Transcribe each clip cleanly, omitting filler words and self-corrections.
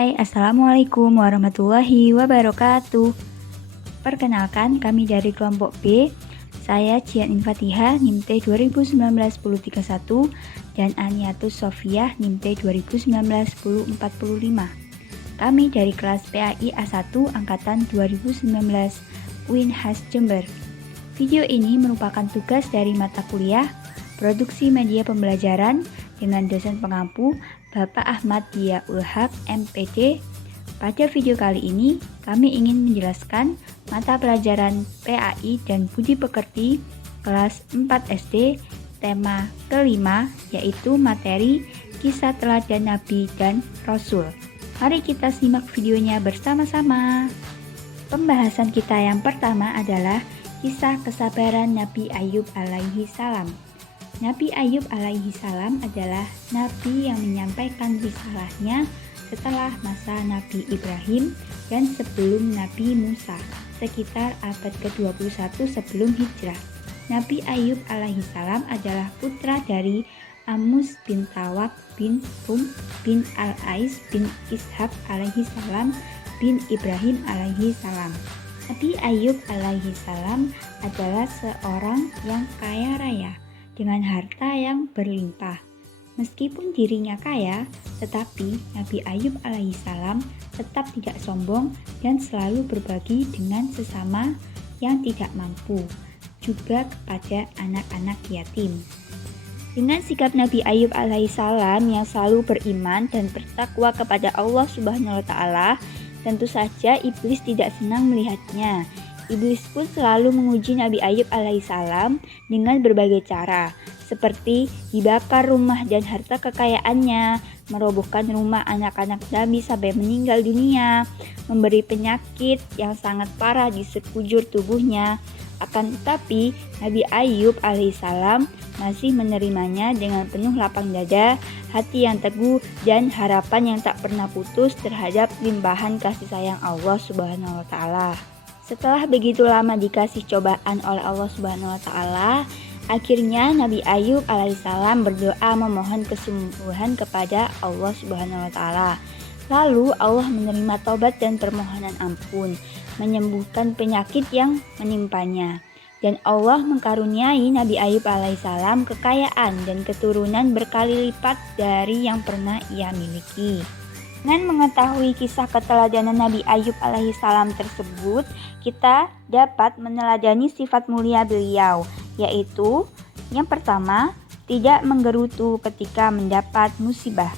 Hai, Assalamualaikum warahmatullahi wabarakatuh. Perkenalkan, kami dari kelompok B. Saya Cian Infatihah, NIM T 2019-1031 dan Aniatus Sofiah, NIM T 2019-1045. Kami dari kelas PAI A1 Angkatan 2019 UINHAS Jember. Video ini merupakan tugas dari mata kuliah Produksi Media Pembelajaran dengan dosen pengampu Bapak Ahmad Dia Ulhaq, MPD. Pada video kali ini, kami ingin menjelaskan mata pelajaran PAI dan Budi Pekerti kelas 4 SD, tema kelima, yaitu materi kisah teladan Nabi dan Rasul. Mari kita simak videonya bersama-sama. Pembahasan kita yang pertama adalah kisah kesabaran Nabi Ayub alaihi salam. Nabi Ayub alaihi salam adalah nabi yang menyampaikan risalahnya setelah masa Nabi Ibrahim dan sebelum Nabi Musa, sekitar abad ke-21 sebelum hijrah. Nabi Ayub alaihi salam adalah putra dari Amus bin Tawak bin Rum bin Al-Ais bin Ishaq alaihi salam bin Ibrahim alaihi salam. Nabi Ayub alaihi salam adalah seorang yang kaya raya dengan harta yang berlimpah. Meskipun dirinya kaya, tetapi Nabi Ayub alaihissalam tetap tidak sombong dan selalu berbagi dengan sesama yang tidak mampu, juga kepada anak-anak yatim. Dengan sikap Nabi Ayub alaihissalam yang selalu beriman dan bertakwa kepada Allah Subhanahu wa Ta'ala, tentu saja iblis tidak senang melihatnya. Iblis pun selalu menguji Nabi Ayub alaihissalam dengan berbagai cara, seperti dibakar rumah dan harta kekayaannya, merobohkan rumah anak-anak Nabi sampai meninggal dunia, memberi penyakit yang sangat parah di sekujur tubuhnya. Akan tetapi, Nabi Ayub alaihissalam masih menerimanya dengan penuh lapang dada, hati yang teguh, dan harapan yang tak pernah putus terhadap limpahan kasih sayang Allah Subhanahu wa Ta'ala. Setelah begitu lama dikasih cobaan oleh Allah Subhanahu wa Ta'ala, akhirnya Nabi Ayub alaihissalam berdoa memohon kesembuhan kepada Allah Subhanahu wa Ta'ala. Lalu Allah menerima taubat dan permohonan ampun, menyembuhkan penyakit yang menimpanya. Dan Allah mengkaruniai Nabi Ayub alaihissalam kekayaan dan keturunan berkali lipat dari yang pernah ia miliki. Dengan mengetahui kisah keteladanan Nabi Ayub alaihissalam tersebut, kita dapat meneladani sifat mulia beliau, yaitu yang pertama, tidak menggerutu ketika mendapat musibah.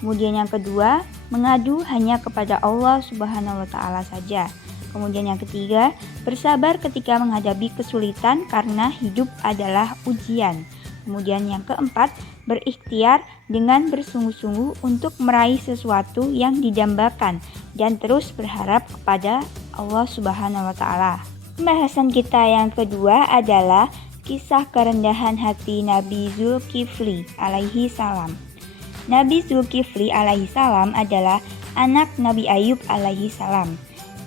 Kemudian yang kedua, mengadu hanya kepada Allah Subhanahu wa Ta'ala saja. Kemudian yang ketiga, bersabar ketika menghadapi kesulitan karena hidup adalah ujian. Kemudian yang keempat, berikhtiar dengan bersungguh-sungguh untuk meraih sesuatu yang didambakan dan terus berharap kepada Allah Subhanahu wa Ta'ala. Pembahasan kita yang kedua adalah kisah kerendahan hati Nabi Zulkifli alaihi salam. Nabi Zulkifli alaihi salam adalah anak Nabi Ayub alaihi salam.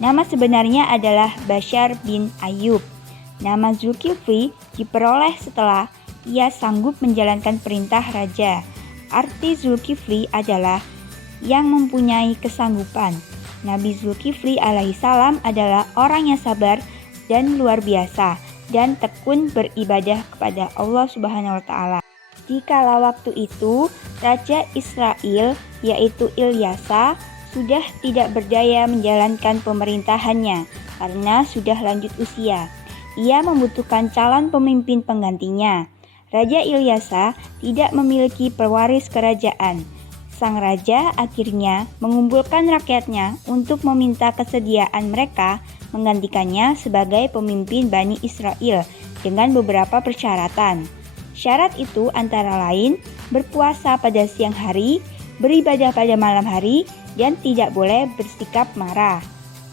Nama sebenarnya adalah Bashar bin Ayub. Nama Zulkifli diperoleh setelah ia sanggup menjalankan perintah raja. Arti Zulkifli adalah yang mempunyai kesanggupan. Nabi Zulkifli alaihissalam adalah orang yang sabar dan luar biasa dan tekun beribadah kepada Allah Subhanahu wa Ta'ala. Di kala waktu itu, Raja Israel yaitu Ilyasa sudah tidak berdaya menjalankan pemerintahannya karena sudah lanjut usia. Ia membutuhkan calon pemimpin penggantinya. Raja Ilyasa tidak memiliki pewaris kerajaan. Sang raja akhirnya mengumpulkan rakyatnya untuk meminta kesediaan mereka menggantikannya sebagai pemimpin Bani Israel dengan beberapa persyaratan. Syarat itu antara lain berpuasa pada siang hari, beribadah pada malam hari, dan tidak boleh bersikap marah.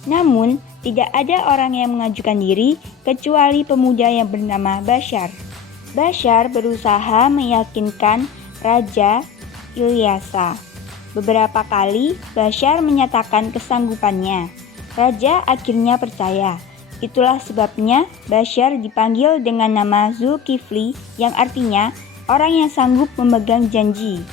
Namun, tidak ada orang yang mengajukan diri kecuali pemuda yang bernama Bashar. Bashar berusaha meyakinkan Raja Ilyasa. Beberapa kali Bashar menyatakan kesanggupannya. Raja akhirnya percaya. Itulah sebabnya Bashar dipanggil dengan nama Zulkifli yang artinya orang yang sanggup memegang janji.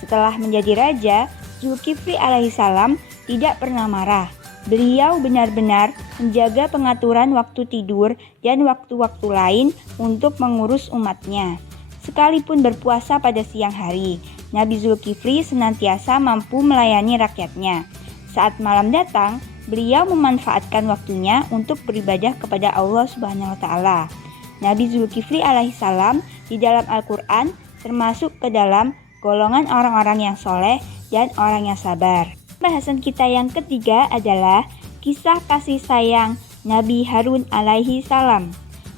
Setelah menjadi raja, Zulkifli alaihissalam tidak pernah marah. Beliau benar-benar menjaga pengaturan waktu tidur dan waktu-waktu lain untuk mengurus umatnya. Sekalipun berpuasa pada siang hari, Nabi Zulkifli senantiasa mampu melayani rakyatnya. Saat malam datang, beliau memanfaatkan waktunya untuk beribadah kepada Allah Subhanahu wa Ta'ala. Nabi Zulkifli alaihissalam di dalam Al-Quran termasuk ke dalam golongan orang-orang yang soleh dan orang yang sabar. Bahasan kita yang ketiga adalah kisah kasih sayang Nabi Harun alaihi salam.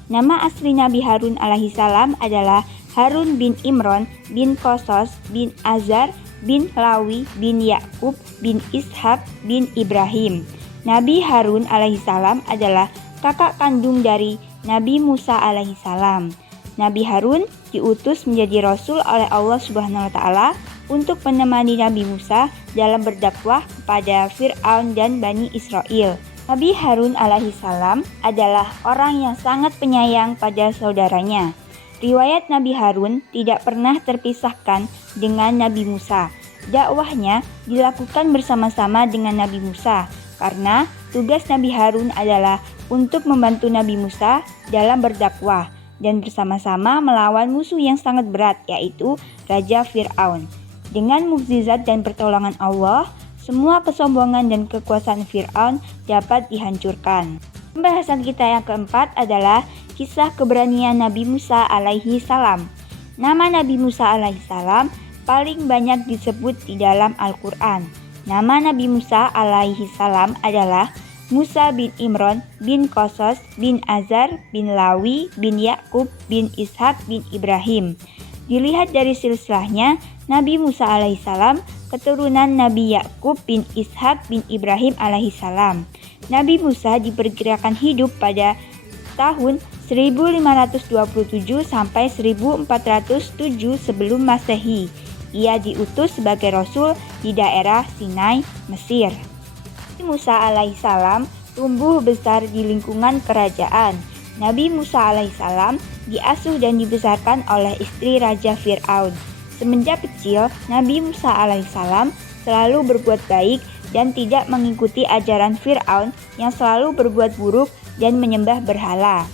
Nama asli Nabi Harun alaihi salam adalah Harun bin Imron bin Qasas bin Azar bin Lawi bin Yakub bin Ishak bin Ibrahim. Nabi Harun alaihi salam adalah kakak kandung dari Nabi Musa alaihi salam. Nabi Harun diutus menjadi rasul oleh Allah Subhanahu wa Ta'ala untuk menemani Nabi Musa dalam berdakwah kepada Fir'aun dan Bani Israel. Nabi Harun alaihi salam adalah orang yang sangat penyayang pada saudaranya. Riwayat Nabi Harun tidak pernah terpisahkan dengan Nabi Musa. Dakwahnya dilakukan bersama-sama dengan Nabi Musa karena tugas Nabi Harun adalah untuk membantu Nabi Musa dalam berdakwah dan bersama-sama melawan musuh yang sangat berat, yaitu Raja Fir'aun. Dengan mukjizat dan pertolongan Allah, semua kesombongan dan kekuasaan Fir'aun dapat dihancurkan. Pembahasan kita yang keempat adalah kisah keberanian Nabi Musa alaihi salam. Nama Nabi Musa alaihi salam paling banyak disebut di dalam Al-Quran. Nama Nabi Musa alaihi salam adalah Musa bin Imron bin Qasas bin Azar bin Lawi bin Yakub bin Ishak bin Ibrahim. Dilihat dari silsilahnya, Nabi Musa alaihissalam keturunan Nabi Yakub bin Ishak bin Ibrahim alaihissalam. Nabi Musa diperkirakan hidup pada tahun 1527 sampai 1407 sebelum Masehi. Ia diutus sebagai rasul di daerah Sinai, Mesir. Nabi Musa alaihissalam tumbuh besar di lingkungan kerajaan. Nabi Musa alaihissalam diasuh dan dibesarkan oleh istri Raja Fir'aun. Semenjak kecil, Nabi Musa alaihissalam selalu berbuat baik dan tidak mengikuti ajaran Fir'aun yang selalu berbuat buruk dan menyembah berhala.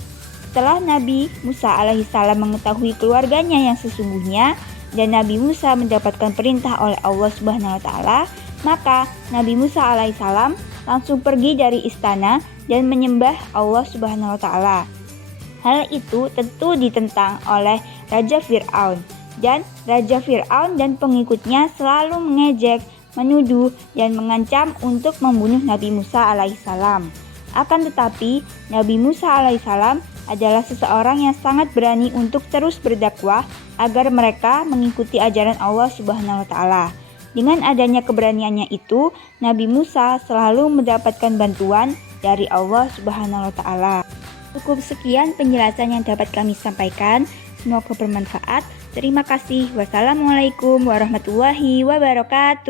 Setelah Nabi Musa alaihissalam mengetahui keluarganya yang sesungguhnya dan Nabi Musa mendapatkan perintah oleh Allah Subhanahu wa Ta'ala, maka Nabi Musa alaihissalam langsung pergi dari istana dan menyembah Allah Subhanahu wa Ta'ala. Hal itu tentu ditentang oleh Raja Fir'aun, dan Raja Fir'aun dan pengikutnya selalu mengejek, menuduh, dan mengancam untuk membunuh Nabi Musa alaihissalam. Akan tetapi, Nabi Musa alaihissalam adalah seseorang yang sangat berani untuk terus berdakwah agar mereka mengikuti ajaran Allah Subhanahu wa Ta'ala. Dengan adanya keberaniannya itu, Nabi Musa selalu mendapatkan bantuan dari Allah Subhanahu wa Ta'ala. Cukup sekian penjelasan yang dapat kami sampaikan. Semoga bermanfaat. Terima kasih. Wassalamualaikum warahmatullahi wabarakatuh.